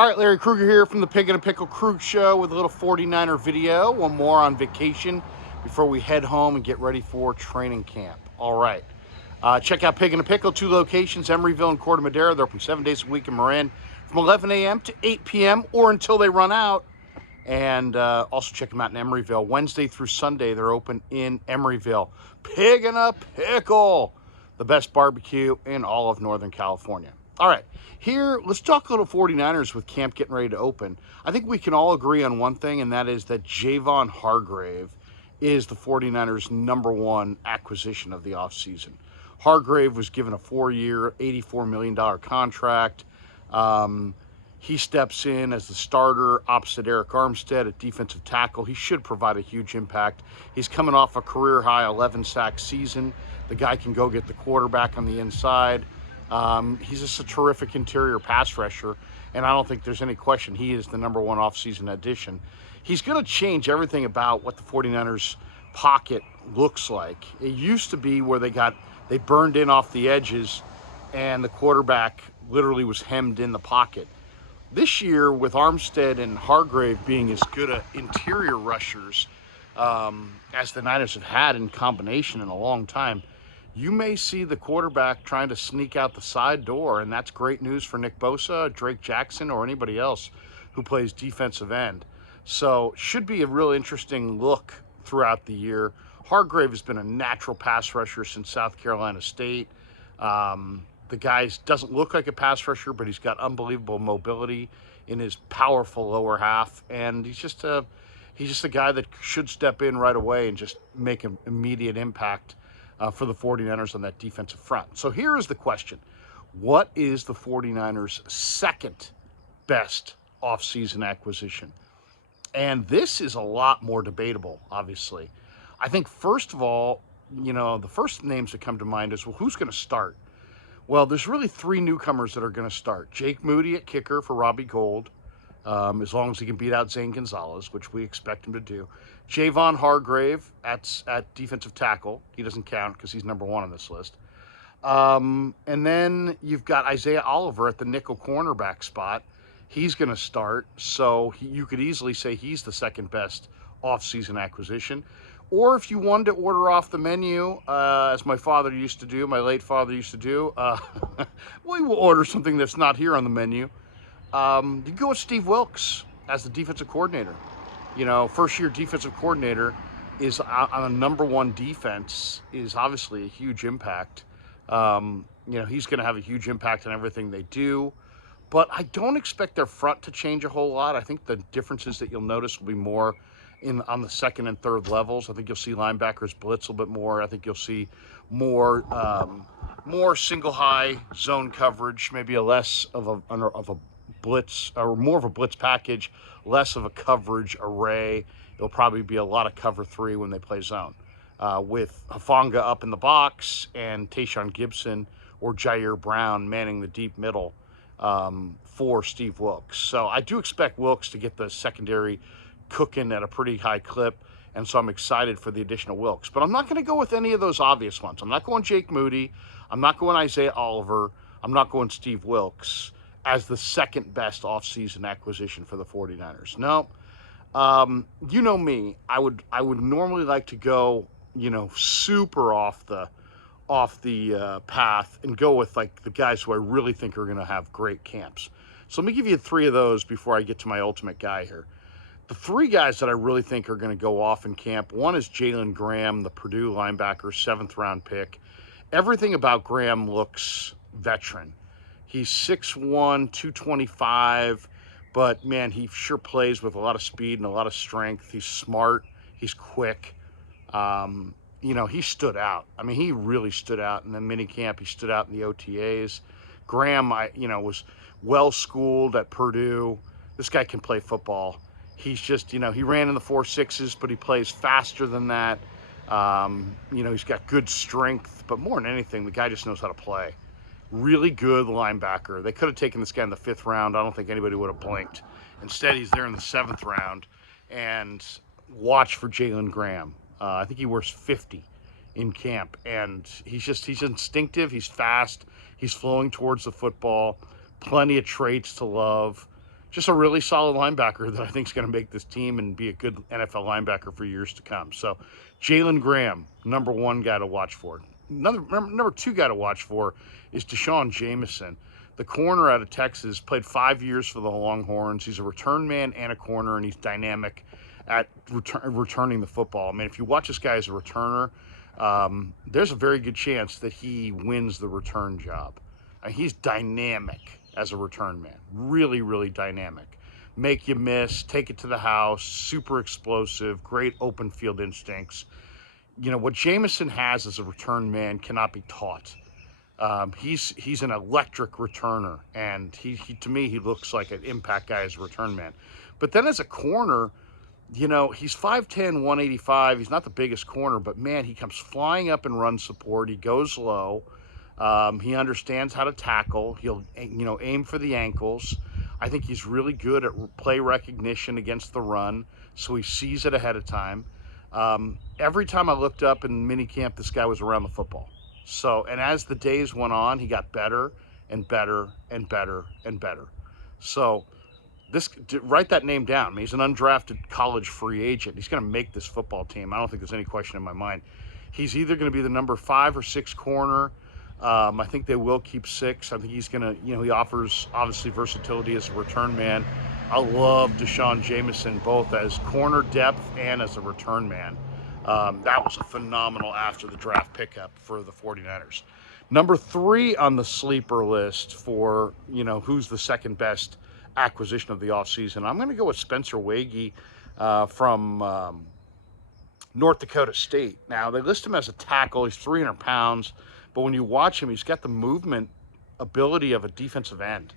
All right, Larry Krueger here from the Pig and a Pickle Krug Show with a little 49er video, one more on vacation before we head home and get ready for training camp. All right, check out Pig and a Pickle, 2 locations, Emeryville and Corte Madera. They're open 7 days a week in Marin from 11 a.m. to 8 p.m. or until they run out. And also check them out in Emeryville. Wednesday through Sunday, they're open in Emeryville. Pig and a Pickle, the best barbecue in all of Northern California. All right, here, let's talk a little 49ers with camp getting ready to open. I think we can all agree on one thing, and that is that Javon Hargrave is the 49ers' #1 acquisition of the offseason. Hargrave was given a 4-year, $84 million contract. He steps in as the starter opposite Eric Armstead at defensive tackle. He should provide a huge impact. He's coming off a career-high 11-sack season. The guy can go get the quarterback on the inside. He's just a terrific interior pass rusher, and I don't think there's any question he is the #1 offseason addition. He's going to change everything about what the 49ers pocket looks like. It used to be where they burned in off the edges and the quarterback literally was hemmed in the pocket. This year, with Armstead and Hargrave being as good at interior rushers as the Niners have had in combination in a long time, you may see the quarterback trying to sneak out the side door, and that's great news for Nick Bosa, Drake Jackson, or anybody else who plays defensive end. So should be a real interesting look throughout the year. Hargrave has been a natural pass rusher since South Carolina State. The guy doesn't look like a pass rusher, but he's got unbelievable mobility in his powerful lower half, and he's just a guy that should step in right away and just make an immediate impact for the 49ers on that defensive front. So here is the question. What is the 49ers' second best offseason acquisition? And this is a lot more debatable, obviously. I think, first of all, the first names that come to mind is, well, who's going to start? Well, there's really 3 newcomers that are going to start. Jake Moody at kicker for Robbie Gould, as long as he can beat out Zane Gonzalez, which we expect him to do. Javon Hargrave at defensive tackle. He doesn't count because he's #1 on this list. And then you've got Isaiah Oliver at the nickel cornerback spot. He's going to start, so you could easily say he's the second best offseason acquisition. Or if you wanted to order off the menu, as my father used to do, my late father used to do, we will order something that's not here on the menu. You go with Steve Wilks as the defensive coordinator. First-year defensive coordinator is on a #1 defense is obviously a huge impact. He's going to have a huge impact on everything they do. But I don't expect their front to change a whole lot. I think the differences that you'll notice will be more on the second and third levels. I think you'll see linebackers blitz a little bit more. I think you'll see more single high zone coverage, maybe less of a blitz, or more of a blitz package, less of a coverage array. It'll probably be a lot of cover 3 when they play zone, with Hufanga up in the box and Tayshaun Gibson or Jair Brown manning the deep middle for Steve Wilks. So I do expect Wilks to get the secondary cooking at a pretty high clip, and so I'm excited for the addition of Wilks. But I'm not going to go with any of those obvious ones. I'm not going Jake Moody. I'm not going Isaiah Oliver. I'm not going Steve Wilks as the second best offseason acquisition for the 49ers. No. You know me. I would normally like to go, super off the path and go with like the guys who I really think are going to have great camps. So let me give you 3 of those before I get to my ultimate guy here. The 3 guys that I really think are going to go off in camp, one is Jalen Graham, the Purdue linebacker, 7th-round pick. Everything about Graham looks veteran. He's 6'1", 225, but, man, he sure plays with a lot of speed and a lot of strength. He's smart. He's quick. He stood out. I mean, he really stood out in the minicamp. He stood out in the OTAs. Graham, was well-schooled at Purdue. This guy can play football. He's just, he ran in the 4.6s, but he plays faster than that. He's got good strength, but more than anything, the guy just knows how to play. Really good linebacker. They could have taken this guy in the 5th round. I don't think anybody would have blinked. Instead, he's there in the 7th round. And watch for Jalen Graham. I think he wears 50 in camp, and he's instinctive. He's fast. He's flowing towards the football. Plenty of traits to love. just a really solid linebacker that I think is going to make this team and be a good NFL linebacker for years to come. So Jalen Graham, number one guy to watch for. Number two guy to watch for is Deshaun Jameson, the corner out of Texas, played 5 years for the Longhorns. He's a return man and a corner, and he's dynamic at returning the football. I mean, if you watch this guy as a returner, there's a very good chance that he wins the return job. He's dynamic as a return man, really, really dynamic. Make you miss, take it to the house, super explosive, great open field instincts. You know, what Jameson has as a return man cannot be taught. He's an electric returner, and he to me, he looks like an impact guy as a return man. But then as a corner, you know, he's 5'10", 185. He's not the biggest corner, but man, he comes flying up and run support. He goes low. He understands how to tackle. He'll, you know, aim for the ankles. I think he's really good at play recognition against the run, so he sees it ahead of time. Every time I looked up in minicamp, this guy was around the football. So, and as the days went on, he got better and better and better and better. So, write that name down. I mean, he's an undrafted college free agent. He's going to make this football team. I don't think there's any question in my mind. He's either going to be the number 5 or 6 corner. I think they will keep 6. I think he's going to, you know, he offers obviously versatility as a return man. I love Deshaun Jameson both as corner depth and as a return man. That was a phenomenal after the draft pickup for the 49ers. Number 3 on the sleeper list for, you know, who's the second best acquisition of the offseason. I'm going to go with Spencer Wagee from North Dakota State. Now, they list him as a tackle. He's 300 pounds. But when you watch him, he's got the movement ability of a defensive end.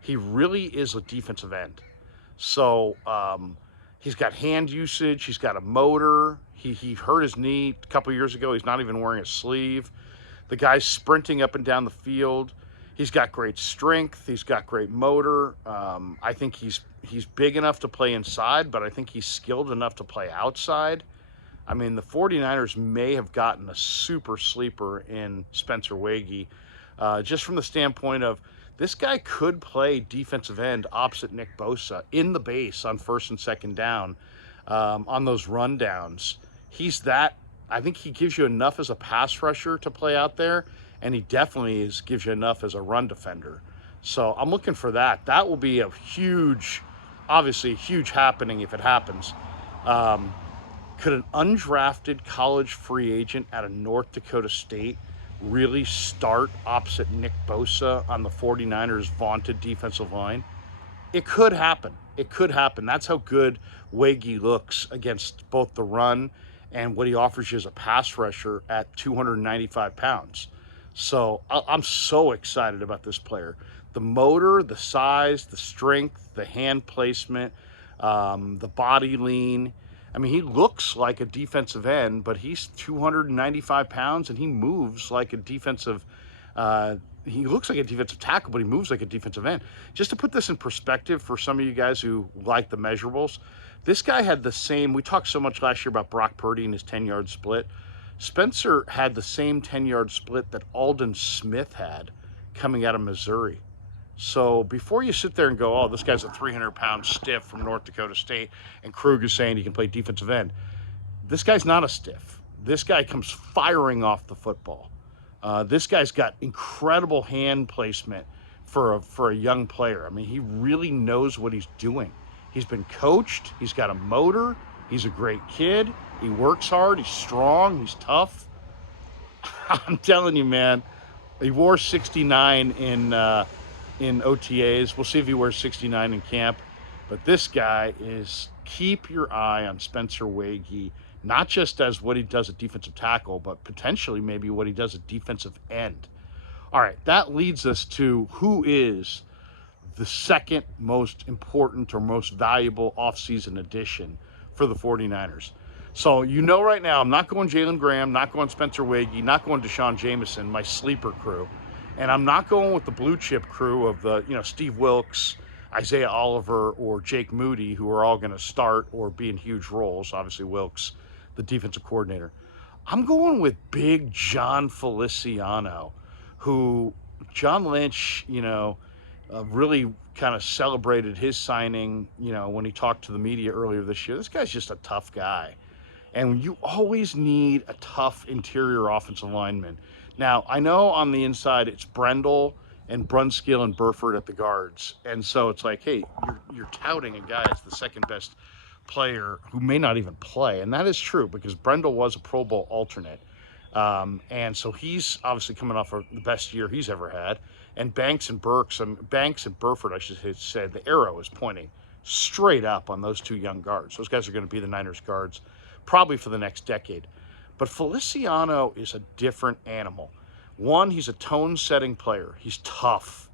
He really is a defensive end. So he's got hand usage. He's got a motor. He hurt his knee a couple years ago. He's not even wearing a sleeve. The guy's sprinting up and down the field. He's got great strength. He's got great motor. I think he's big enough to play inside, but I think he's skilled enough to play outside. I mean, the 49ers may have gotten a super sleeper in Spencer Wagee, just from the standpoint of this guy could play defensive end opposite Nick Bosa in the base on first and second down on those rundowns. I think he gives you enough as a pass rusher to play out there, and he definitely gives you enough as a run defender. So I'm looking for that. That will be a huge, obviously a huge happening if it happens. Could an undrafted college free agent out of North Dakota State really start opposite Nick Bosa on the 49ers' vaunted defensive line? It could happen. It could happen. That's how good Wagee looks against both the run and what he offers you as a pass rusher at 295 pounds. So I'm so excited about this player. The motor, the size, the strength, the hand placement, the body lean. I mean, he looks like a defensive end, but he's 295 pounds, and he moves like a defensive he looks like a defensive tackle, but he moves like a defensive end. Just to put this in perspective for some of you guys who like the measurables, this guy had the same, we talked so much last year about Brock Purdy and his 10-yard split. Spencer had the same 10-yard split that Aldon Smith had coming out of Missouri. So before you sit there and go, oh, this guy's a 300-pound stiff from North Dakota State, and Krueger's saying he can play defensive end, this guy's not a stiff. This guy comes firing off the football. This guy's got incredible hand placement for a young player. I mean, he really knows what he's doing. He's been coached. He's got a motor. He's a great kid. He works hard. He's strong. He's tough. I'm telling you, man. He wore 69 in OTAs. We'll see if he wears 69 in camp. But this guy is, keep your eye on Spencer Wagee, not just as what he does at defensive tackle, but potentially maybe what he does at defensive end. All right, that leads us to who is the second most important or most valuable offseason addition for the 49ers. So you know right now, I'm not going Jalen Graham, not going Spencer Wagee, not going Deshaun Jameson, my sleeper crew. And I'm not going with the blue chip crew of the, Steve Wilks, Isaiah Oliver, or Jake Moody, who are all going to start or be in huge roles. Obviously, Wilks, the defensive coordinator. I'm going with big John Feliciano, who John Lynch, really kind of celebrated his signing, you know, when he talked to the media earlier this year. This guy's just a tough guy. And you always need a tough interior offensive lineman. Now, I know on the inside it's Brendel and Brunskill and Burford at the guards. And so it's like, hey, you're touting a guy as the second best player who may not even play. And that is true because Brendel was a Pro Bowl alternate. And so he's obviously coming off of the best year he's ever had. And Banks and Burford, I should say, the arrow is pointing straight up on those two young guards. Those guys are going to be the Niners guards probably for the next decade. But Feliciano is a different animal. One, he's a tone-setting player. He's tough.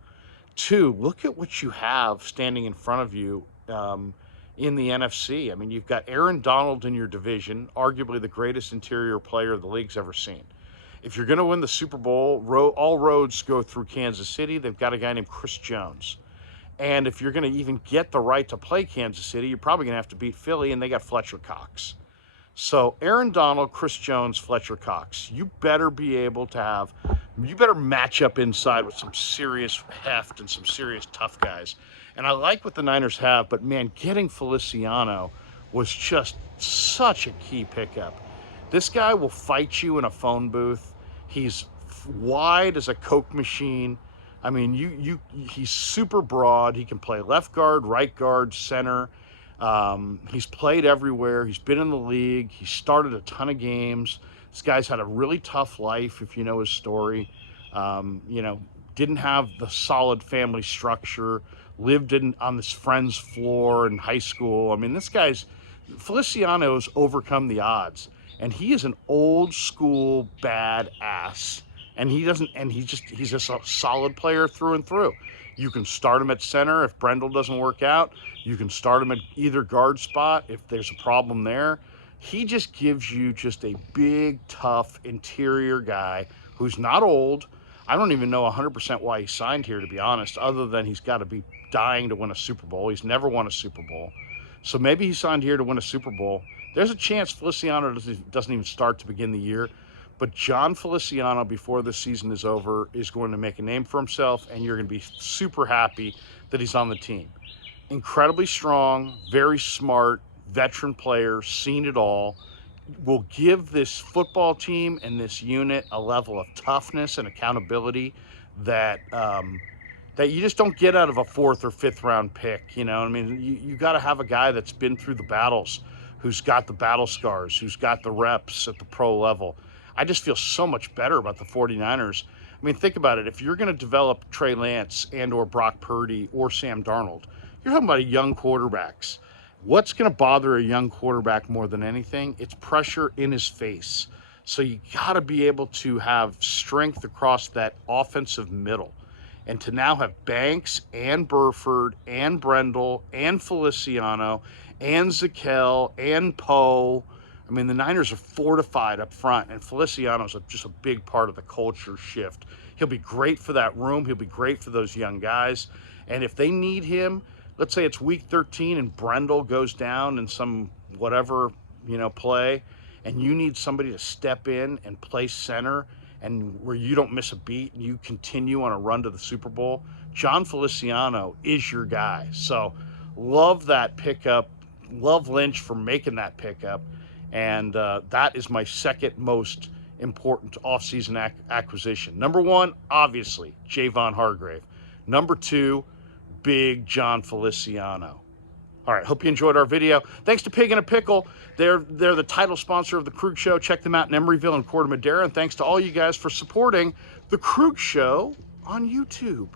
Two, look at what you have standing in front of you in the NFC. I mean, you've got Aaron Donald in your division, arguably the greatest interior player the league's ever seen. If you're going to win the Super Bowl, all roads go through Kansas City. They've got a guy named Chris Jones. And if you're going to even get the right to play Kansas City, you're probably going to have to beat Philly, and they got Fletcher Cox. So Aaron Donald, Chris Jones, Fletcher Cox, you better match up inside with some serious heft and some serious tough guys. And I like what the Niners have, but man, getting Feliciano was just such a key pickup. This guy will fight you in a phone booth. He's wide as a Coke machine. I mean, he's super broad. He can play left guard, right guard, center. He's played everywhere. He's been in the league. He started a ton of games. This guy's had a really tough life, if you know his story. You know, didn't have the solid family structure, lived on this friend's floor in high school. I mean, Feliciano's overcome the odds, and he is an old school badass. And he's just a solid player through and through. You can start him at center if Brendel doesn't work out. You can start him at either guard spot if there's a problem there. He just gives you just a big, tough interior guy who's not old. I don't even know 100% why he signed here, to be honest, other than he's got to be dying to win a Super Bowl. He's never won a Super Bowl. So maybe he signed here to win a Super Bowl. There's a chance Feliciano doesn't even start to begin the year. But John Feliciano, before this season is over, is going to make a name for himself, and you're going to be super happy that he's on the team. Incredibly strong, very smart, veteran player, seen it all. Will give this football team and this unit a level of toughness and accountability that that you just don't get out of a 4th or 5th round pick. You know, I mean, you got to have a guy that's been through the battles, who's got the battle scars, who's got the reps at the pro level. I just feel so much better about the 49ers. I mean, think about it. If you're going to develop Trey Lance and or Brock Purdy or Sam Darnold, you're talking about young quarterbacks. What's going to bother a young quarterback more than anything? It's pressure in his face. So you got to be able to have strength across that offensive middle. And to now have Banks and Burford and Brendel and Feliciano and Zakel and Poe. I mean, the Niners are fortified up front, and Feliciano's just a big part of the culture shift. He'll be great for that room. He'll be great for those young guys. And if they need him, let's say it's week 13 and Brendel goes down in some whatever, play, and you need somebody to step in and play center and where you don't miss a beat and you continue on a run to the Super Bowl, John Feliciano is your guy. So love that pickup. Love Lynch for making that pickup. And that is my second most important offseason acquisition. Number one, obviously, Javon Hargrave. Number two, big John Feliciano. All right, hope you enjoyed our video. Thanks to Pig in a Pickle. They're the title sponsor of The Krug Show. Check them out in Emeryville and Corte Madera. And thanks to all you guys for supporting The Krug Show on YouTube.